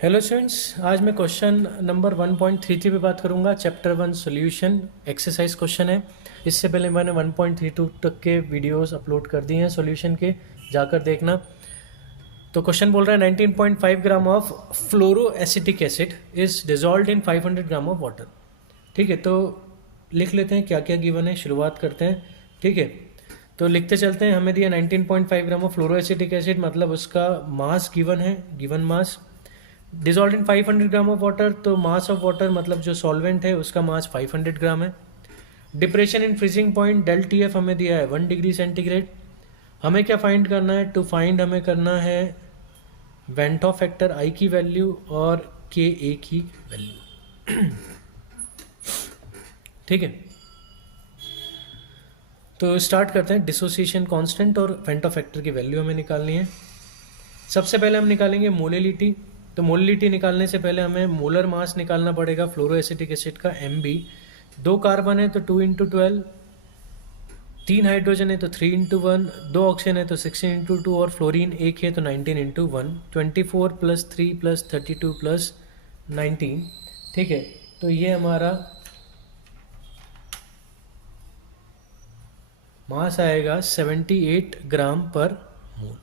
Hello students, आज मैं question number 1.33 पे बात करूंगा। चैप्टर 1 सॉल्यूशन एक्सरसाइज क्वेश्चन है। इससे पहले मैंने 1.32 तक के वीडियोस अपलोड कर दिए हैं सॉल्यूशन के, जाकर देखना। तो क्वेश्चन बोल रहा है 19.5 gram of fluoro acetic acid is dissolve in 500 gram of water. ठीक है, तो लिख लेते हैं क्या क्या गिवन है, शुरुआत करते हैं। ठीक है, तो लिखते चलते हैं। हमें दिया 19.5 gram of fluoro acetic acid, मतलब उसका मास गिवन है, given mass. Dissolve in 500 gram of water, तो मास ऑफ वाटर मतलब जो सॉल्वेंट है उसका मास 500 ग्राम है। Depression in freezing point del T F हमें दिया है 1 डिग्री सेंटीग्रेड। हमें क्या फाइंड करना है? टू फाइंड हमें करना है वेंटो फैक्टर आई की वैल्यू और के ए की वैल्यू। ठीक है, तो स्टार्ट करते हैं। डिसोसिएशन कांस्टेंट और वेंटो फैक्टर की वैल्यू हमें निकालनी है। सबसे पहले हम निकालेंगे मोलिलिटी। तो मोलिलिटी निकालने से पहले हमें मोलर मास निकालना पड़ेगा फ्लोरो एसिटिक एसिड का, एम बी। 2 कार्बन है तो 2 इंटू 12, 3 हाइड्रोजन है तो 3 इंटू 1, 2 ऑक्सीजन है तो 16 इंटू 2 और फ्लोरीन एक है तो 19 इंटू 1, 24 प्लस 3 प्लस 32 प्लस 19। ठीक है, तो ये हमारा मास आएगा 78 ग्राम पर मोल।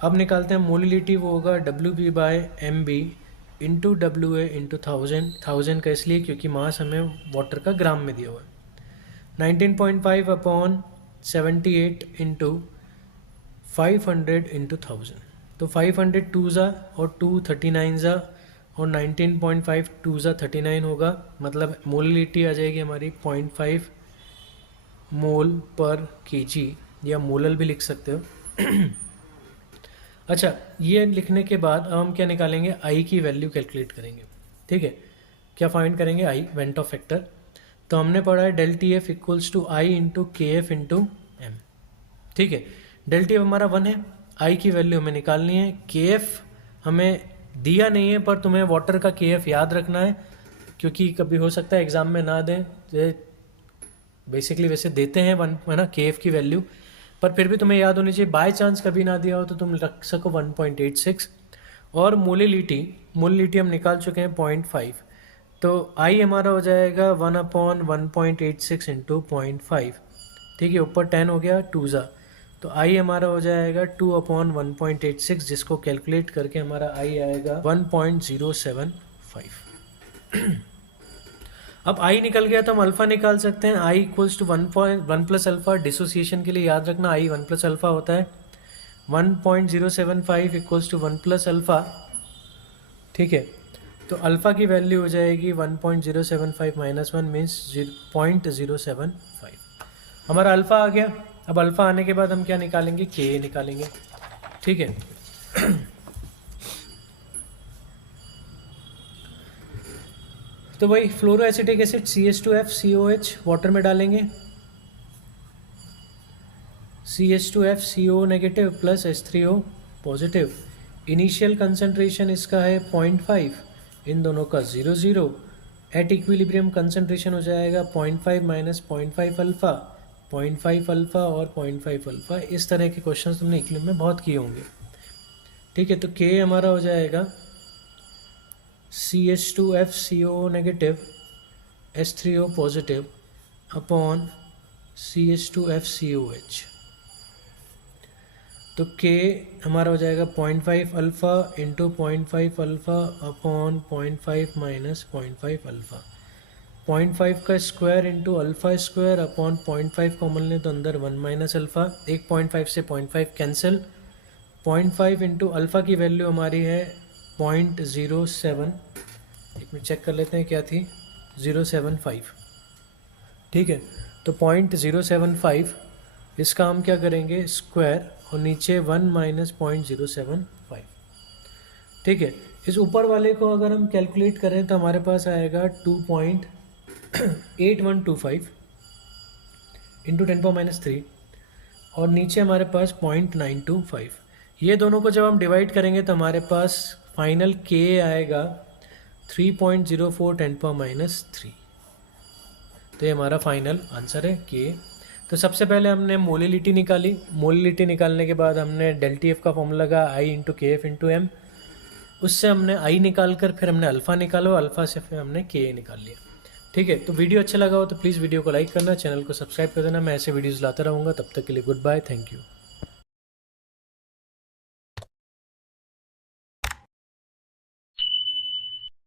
अब निकालते हैं मोलिलिटी, वो होगा W B by M B into W A into 1000 का इसलिए क्योंकि मास हमें वाटर का ग्राम में दिया हुआ है। 19.5 अपॉन 78 इंटू 500 इंटू 1000, तो 500 टू ज़ा और 2 39 ज़ा और 19.5 टू ज़ा 39 होगा, मतलब मोलिलिटी आ जाएगी हमारी 0.5 मोल पर केजी, या मोलल भी लिख सकते हो। अच्छा, ये लिखने के बाद अब हम क्या निकालेंगे? आई की वैल्यू कैलकुलेट करेंगे। ठीक है, क्या फाइंड करेंगे? I, Van't Hoff factor. तो हमने पढ़ा है del T F equals to I into K F into M. ठीक है, डेल टी एफ हमारा 1 है, आई की वैल्यू हमें निकालनी है। के एफ हमें दिया नहीं है, पर तुम्हें वाटर का के एफ याद रखना है, क्योंकि कभी हो सकता है एग्जाम में ना दें। बेसिकली वैसे देते हैं 1 है ना, के एफ की वैल्यू, पर फिर भी तुम्हें याद होनी चाहिए। बाय चांस कभी ना दिया हो तो तुम रख सको 1.86। और मोलिलिटी हम निकाल चुके हैं 0.5, तो आई हमारा हो जाएगा 1 अपॉन 1.86 इंटू 0.5। ठीक है, ऊपर 10 हो गया 2 ज़ा, तो आई हमारा हो जाएगा 2 अपॉन 1.86, जिसको कैलकुलेट करके हमारा आई आएगा 1.075। अब आई निकल गया तो हम अल्फा निकाल सकते हैं। I equals to 1 plus alpha. Dissociation के लिए याद रखना आई 1 प्लस अल्फा होता है। 1.075 इक्वल्स टू 1 प्लस अल्फा। ठीक है, तो अल्फा की वैल्यू हो जाएगी 1.075 माइनस 1 मीन्स 0.075। हमारा अल्फा आ गया। अब अल्फा आने के बाद हम क्या निकालेंगे? के निकालेंगे। ठीक है, तो भाई फ्लोरो एसिटिक एसिड CH2FCOH वाटर में डालेंगे। CH2FCO negative plus H3O positive. Initial concentration इसका है 0.5, इन दोनों का 0.0। एट इक्विलिब्रियम कंसंट्रेशन हो जाएगा 0.5 माइनस 0.5 अल्फ़ा, 0.5 अल्फ़ा और 0.5 अल्फ़ा। इस तरह के क्वेश्चन तुमने इक्विलिब्रियम में बहुत किए होंगे। ठीक है, तो के हमारा हो जाएगा CH2FCO negative H3O positive upon CH2FCOH। तो के हमारा हो जाएगा 0.5 alpha into 0.5 alpha upon 0.5 minus 0.5 alpha. 0.5 का square into alpha square upon 0.5 common लें तो अंदर 1 माइनस अल्फ़ा। एक 0.5 से 0.5 कैंसिल। 0.5 इंटू अल्फ़ा की वैल्यू हमारी है 0.07। एक मिनट चेक कर लेते हैं क्या थी, 0.75। ठीक है, तो 0.075 इसका हम क्या करेंगे? स्क्वायर और नीचे 1 माइनस 0.075। ठीक है, इस ऊपर वाले को अगर हम कैलकुलेट करें तो हमारे पास आएगा 2.8125 इंटू 10⁻³ और नीचे हमारे पास 0.925। ये दोनों को जब हम डिवाइड करेंगे तो हमारे पास फाइनल के आएगा 3.04 10⁻³। तो ये हमारा फाइनल आंसर है के। तो सबसे पहले हमने मोलिलिटी निकाली। मोलिलिटी निकालने के बाद हमने डेल टी एफ का फॉर्मूला लगा आई into K F into M. उससे हमने आई निकाल कर फिर हमने अल्फ़ा निकाला, अल्फ़ा से फिर हमने के निकाल लिया। ठीक है, तो वीडियो अच्छा लगा हो तो प्लीज़ वीडियो को लाइक करना, चैनल को सब्सक्राइब कर देना। मैं ऐसे वीडियोज़ लाता रहूँगा। तब तक के लिए गुड बाय, थैंक यू।